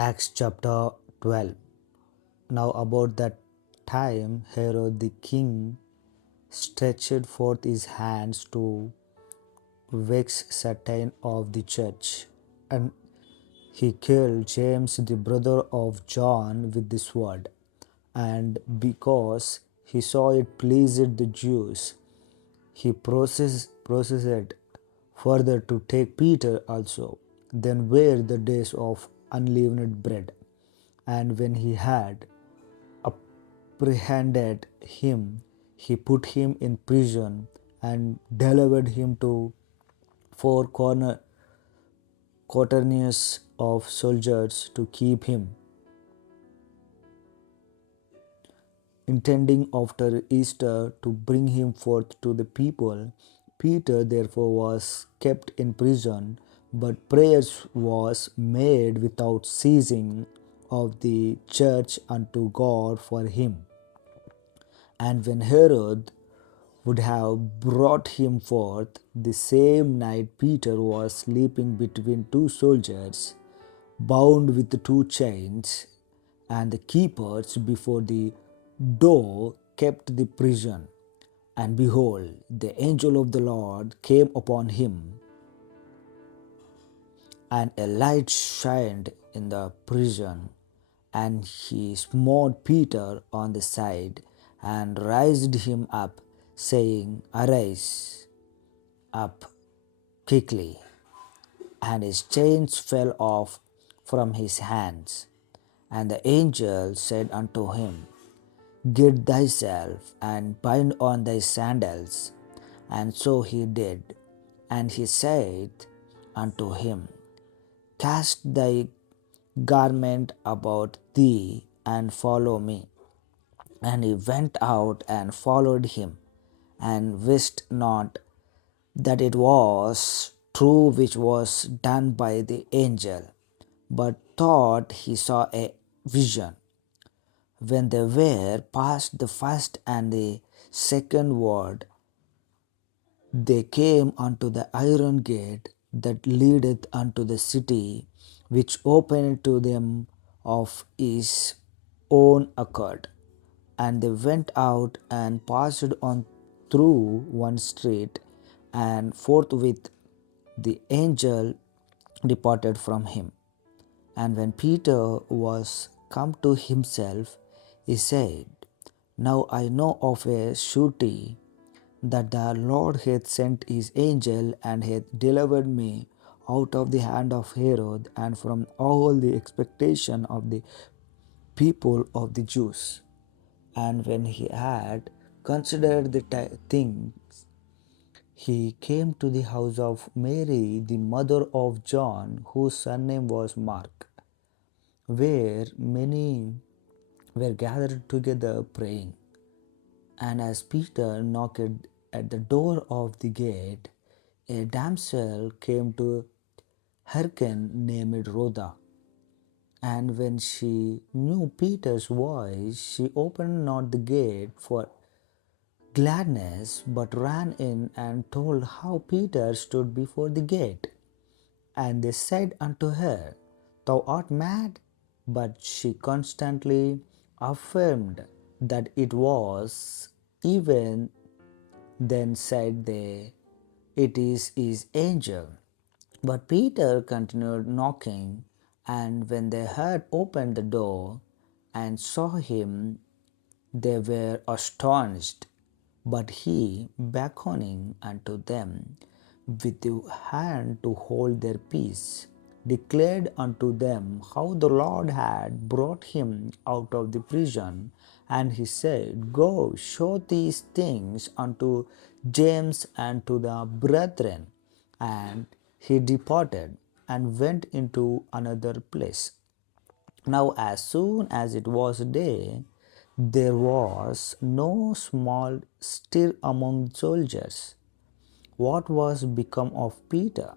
Acts chapter 12. Now about that time Herod the king stretched forth his hands to vex certain of the church, and he killed James the brother of John with the sword. And because he saw it pleased the Jews, he proceeded further to take Peter also. Then were the days of unleavened bread. And when he had apprehended him, he put him in prison and delivered him to four quaternions of soldiers to keep him, intending after Easter to bring him forth to the people. Peter therefore was kept in prison, but prayers was made without ceasing of the church unto God for him. And when Herod would have brought him forth, the same night Peter was sleeping between two soldiers, bound with two chains, and the keepers before the door kept the prison. And behold, the angel of the Lord came upon him, and a light shined in the prison, and he smote Peter on the side, and raised him up, saying, Arise up quickly. And his chains fell off from his hands. And the angel said unto him, Gird thyself, and bind on thy sandals. And so he did. And he said unto him, Cast thy garment about thee, and follow me. And he went out and followed him, and wist not that it was true which was done by the angel, but thought he saw a vision. When they were past the first and the second ward, they came unto the iron gate that leadeth unto the city, which opened to them of his own accord. And they went out and passed on through one street, and forthwith the angel departed from him. And when Peter was come to himself, he said, Now I know of a surety that the Lord hath sent his angel, and hath delivered me out of the hand of Herod, and from all the expectation of the people of the Jews. And when he had considered the things, he came to the house of Mary, the mother of John, whose surname was Mark, where many were gathered together praying. And as Peter knocked at the door of the gate, a damsel came to hearken named Rhoda. And when she knew Peter's voice, she opened not the gate for gladness, but ran in and told how Peter stood before the gate. And they said unto her, Thou art mad. But she constantly affirmed that it was. Even then said they, It is his angel. But Peter continued knocking, and when they had opened the door and saw him, they were astonished. But he, beckoning unto them with the hand to hold their peace, declared unto them how the Lord had brought him out of the prison. And he said, Go, show these things unto James and to the brethren. And he departed and went into another place. Now, as soon as it was day, there was no small stir among soldiers. What was become of Peter?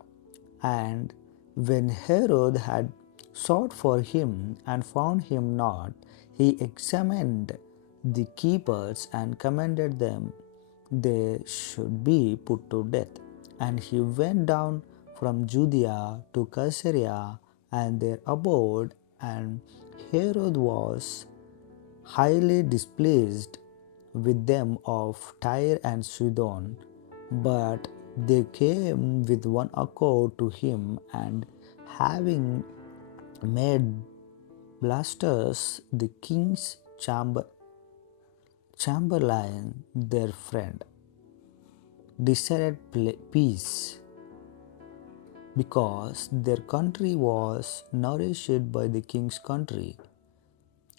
And when Herod had sought for him and found him not, he examined the keepers and commanded them they should be put to death. And he went down from Judea to Caesarea, and there abode. And Herod was highly displeased with them of Tyre and Sidon, but they came with one accord to him, and having made Blastus the king's chamberlain their friend, desired peace, because their country was nourished by the king's country.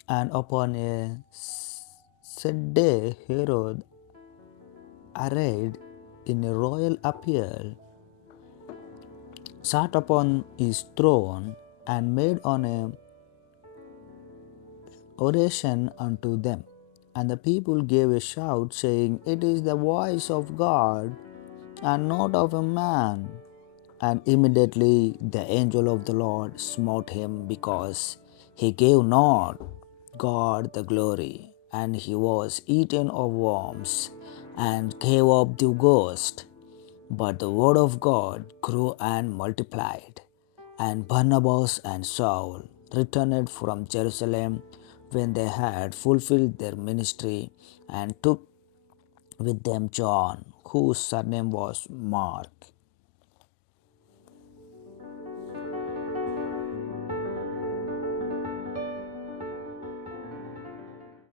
And upon a set day, Herod, arrayed in a royal apparel, sat upon his throne and made on a oration unto them. And the people gave a shout, saying, It is the voice of God, and not of a man. And immediately the angel of the Lord smote him, because he gave not God the glory, and he was eaten of worms, and gave up the ghost. But the word of God grew and multiplied. And Barnabas and Saul returned from Jerusalem when they had fulfilled their ministry, and took with them John, whose surname was Mark.